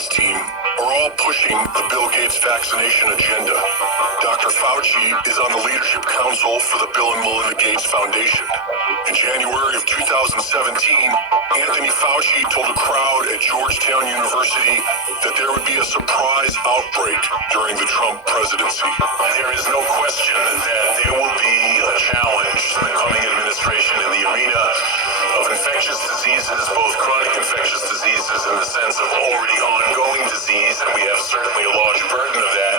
John's team are all pushing the Bill Gates vaccination agenda. Dr. Fauci is on the Leadership Council for the Bill and Melinda Gates Foundation. In January of 2017, Anthony Fauci told a crowd at Georgetown University that there would be a surprise outbreak during the Trump presidency. There is no question that there will be a challenge in the coming administration in the arena of infectious diseases, both chronic infectious diseases in the sense of already ongoing disease, and we have certainly a large burden of that,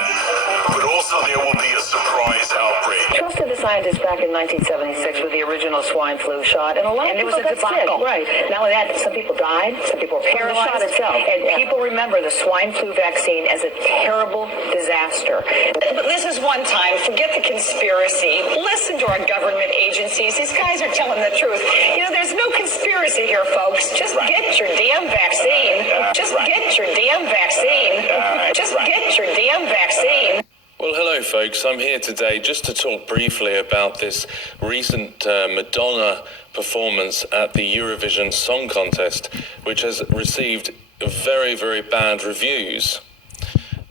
but also there will be a surprise outbreak. Trusted the scientists back in 1976 with the original swine flu shot, and a lot of people got sick. Right. Not only that, some people died, some people were paralyzed. From the shot itself. And people remember the swine flu vaccine as a terrible disaster. But this is one time. Forget the conspiracy. Listen to our government agencies. These guys are telling the truth. You know, there's no conspiracy here, folks. Just get your damn vaccine. Just get your damn vaccine. Just get your damn vaccine. Well, hello, folks. I'm here today just to talk briefly about this recent Madonna performance at the Eurovision Song Contest, which has received very, very bad reviews.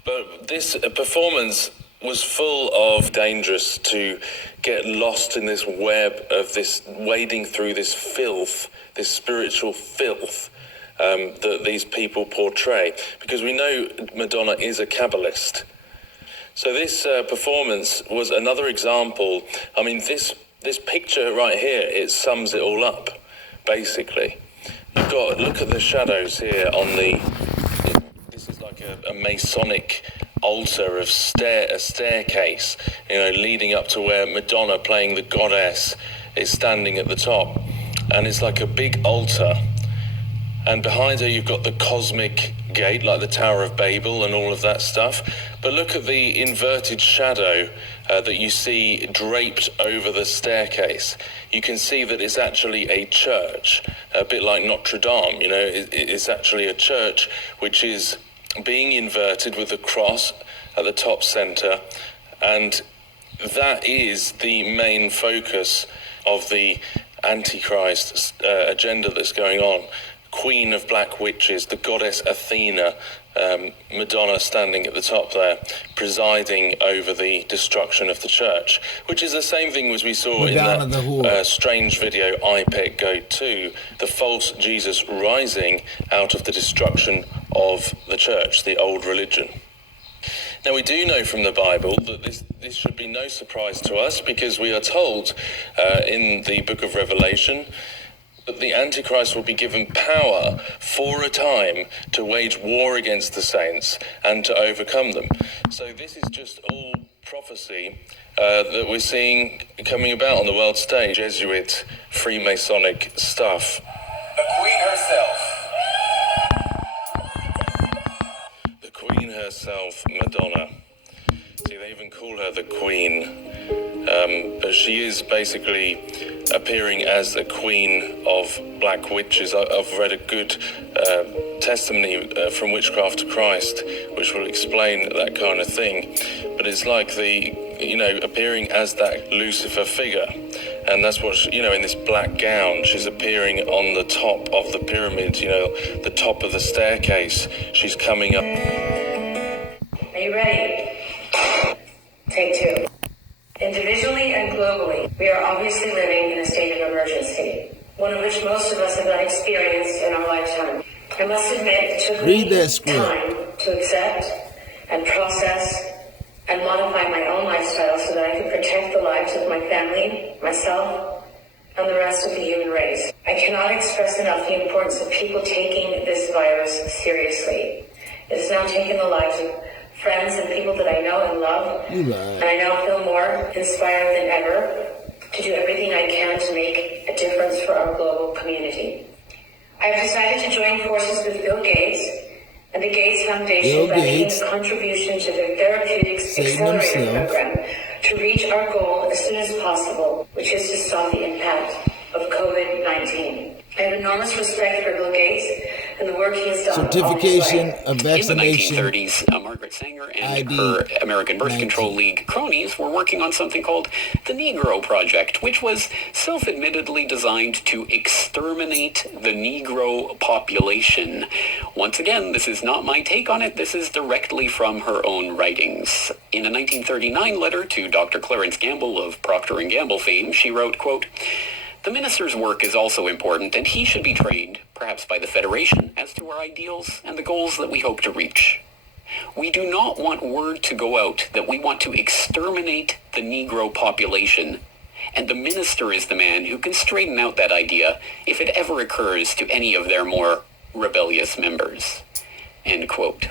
But this performance was full of dangerous to get lost in this web of this, wading through this filth, this spiritual filth that these people portray. Because we know Madonna is a Kabbalist. So this performance was another example. I mean, this picture right here, it sums it all up, basically. You've got, look at the shadows here on this is like a Masonic altar of a staircase, you know, leading up to where Madonna, playing the goddess, is standing at the top. And it's like a big altar. And behind her, you've got the cosmic gate, like the Tower of Babel and all of that stuff. But look at the inverted shadow that you see draped over the staircase. You can see that it's actually a church, a bit like Notre Dame, you know. It's actually a church which is being inverted with a cross at the top center. And that is the main focus of the Antichrist agenda that's going on. Queen of Black Witches, the goddess Athena, Madonna standing at the top there, presiding over the destruction of the church, which is the same thing as we saw Madonna in that strange video, IPEC Go 2, the false Jesus rising out of the destruction of the church, the old religion. Now, we do know from the Bible that this should be no surprise to us, because we are told in the book of Revelation that the Antichrist will be given power for a time to wage war against the saints and to overcome them. So this is just all prophecy that we're seeing coming about on the world stage. Jesuit, Freemasonic stuff. The Queen herself. The Queen herself, Madonna. See, they even call her the Queen. But she is basically appearing as the Queen of Black Witches. I've read a good testimony from Witchcraft to Christ, which will explain that kind of thing. But it's like appearing as that Lucifer figure. And that's what, in this black gown, she's appearing on the top of the pyramid, the top of the staircase. She's coming up. Are you ready? Take two. Individually and globally, we are obviously living in a state of emergency, one of which most of us have not experienced in our lifetime. I must admit it took me time to accept and process and modify my own lifestyle so that I could protect the lives of my family, myself, and the rest of the human race. I cannot express enough the importance of people taking this virus seriously. It has now taken the lives of friends and people that I know and love, and I now feel more inspired than ever to do everything I can to make a difference for our global community. I have decided to join forces with Bill Gates and the Gates Foundation by making a contribution to their Therapeutics Accelerator program to reach our goal as soon as possible, which is to stop the impact of COVID-19. I have enormous respect for Bill Gates and the work he has done. Certification of vaccination. In the 1930s, Margaret Margaret Sanger and her American Birth Control League cronies were working on something called the Negro Project, which was self-admittedly designed to exterminate the Negro population. Once again, this is not my take on it. This is directly from her own writings. In a 1939 letter to Dr. Clarence Gamble of Procter & Gamble fame, she wrote, quote, "The minister's work is also important, and he should be trained, perhaps by the Federation, as to our ideals and the goals that we hope to reach. We do not want word to go out that we want to exterminate the Negro population, and the minister is the man who can straighten out that idea if it ever occurs to any of their more rebellious members." End quote.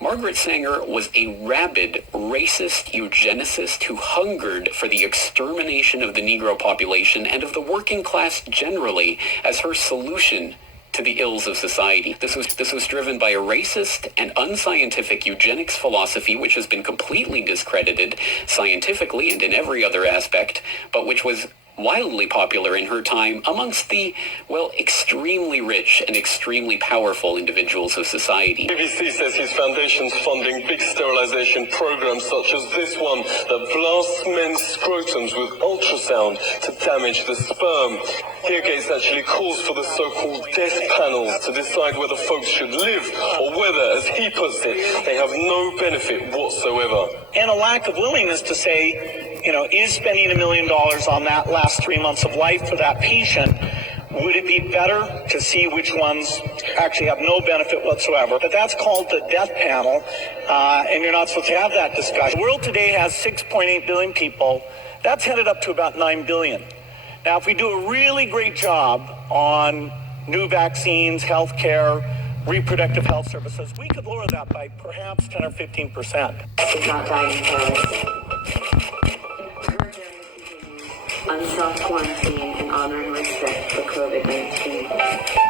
Margaret Sanger was a rabid, racist eugenicist who hungered for the extermination of the Negro population and of the working class generally as her solution to the ills of society. This was driven by a racist and unscientific eugenics philosophy which has been completely discredited scientifically and in every other aspect, but which was wildly popular in her time amongst the, well, extremely rich and extremely powerful individuals of society. BBC says his foundation's funding big sterilization programs such as this one that blasts men's scrotums with ultrasound to damage the sperm. Here Gates actually calls for the so-called death panels to decide whether folks should live or whether, as he puts it, they have no benefit whatsoever. And a lack of willingness to say, is spending $1 million on that last 3 months of life for that patient, would it be better to see which ones actually have no benefit whatsoever? But that's called the death panel, and you're not supposed to have that discussion. The world today has 6.8 billion people. That's headed up to about 9 billion. Now, if we do a really great job on new vaccines, healthcare, reproductive health services, we could lower that by perhaps 10 or 15%. Did not die in Paris. Unself-quarantine and honor and respect for COVID-19.